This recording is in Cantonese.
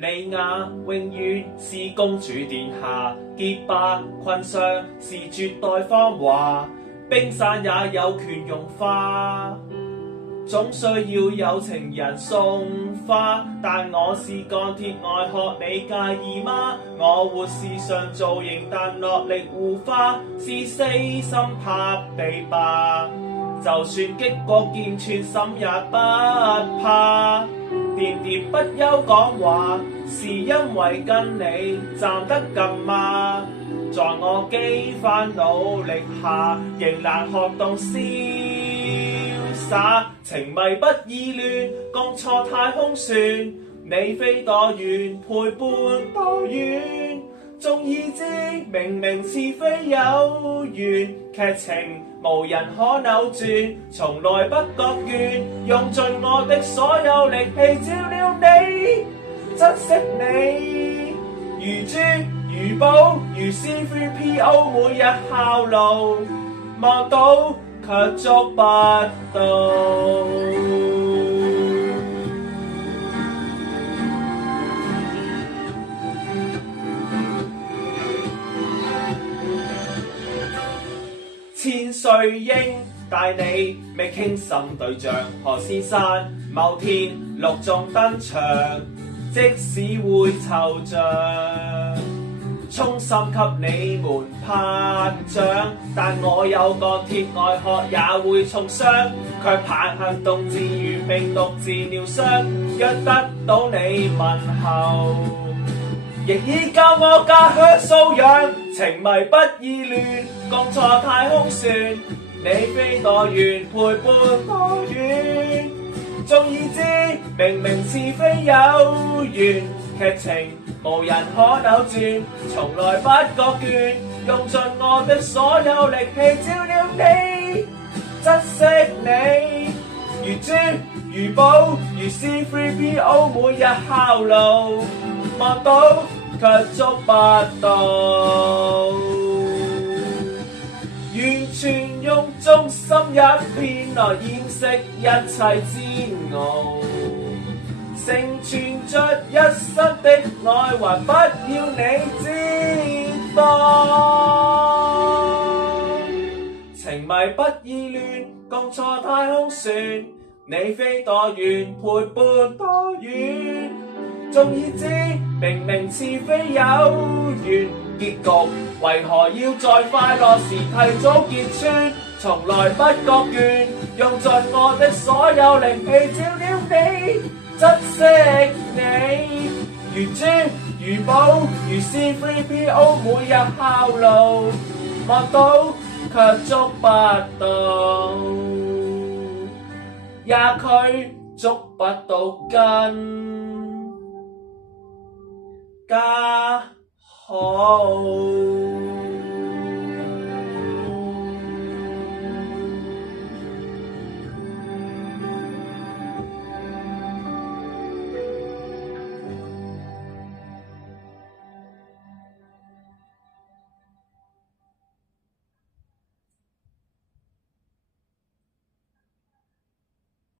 莉亞永遠是公主殿下，潔白裙上是絕代芳華，冰山也有權融化。總需要有情人送花，但我是鋼鐵外殼，你介意嗎？我活時常造型，但落力護花，是死心塌地吧。就算擊過劍穿心也不怕。喋喋不休講話，是因為跟你站得近嗎？在我幾番努力下，仍難學懂瀟灑。情迷不意亂，共坐太空船，你飛多遠，陪伴多遠。縱已知明明是非有緣，劇情無人可扭轉，從來不覺倦，用盡我的所有力氣照料你，珍惜你，如珠如寶如 C3PO 每日效勞，望到卻捉不到。千歲鷹帶你覓傾心對象，何先生某天陸中登場，即使會惆悵，衷心給你們拍掌，但我有鋼鐵外殼也會重傷，卻怕行動自如病毒治療商，若得到你問候，亦已教我家鄉素養，情迷不意亂，共坐太空船，你飛多遠，陪伴多遠。縱已知明明是非有緣，劇情無人可扭轉，從來不覺倦，用盡我的所有力氣照料你，珍惜你，如珠如寶如 C3PO 每日效勞，望到卻捉不到，完全用忠心一片來掩飾一切煎熬，成全着一生的愛，還不要你知道。情迷不意亂，共坐太空船，你飛多遠，陪伴多遠。縱已知明明是非有緣，結局為何要在快樂時提早結束？從來不覺倦，用盡我的所有靈氣照料你，珍惜你，如珠如寶如 C3PO 每日效勞，望到卻捉不到，也佢捉不到根。家好。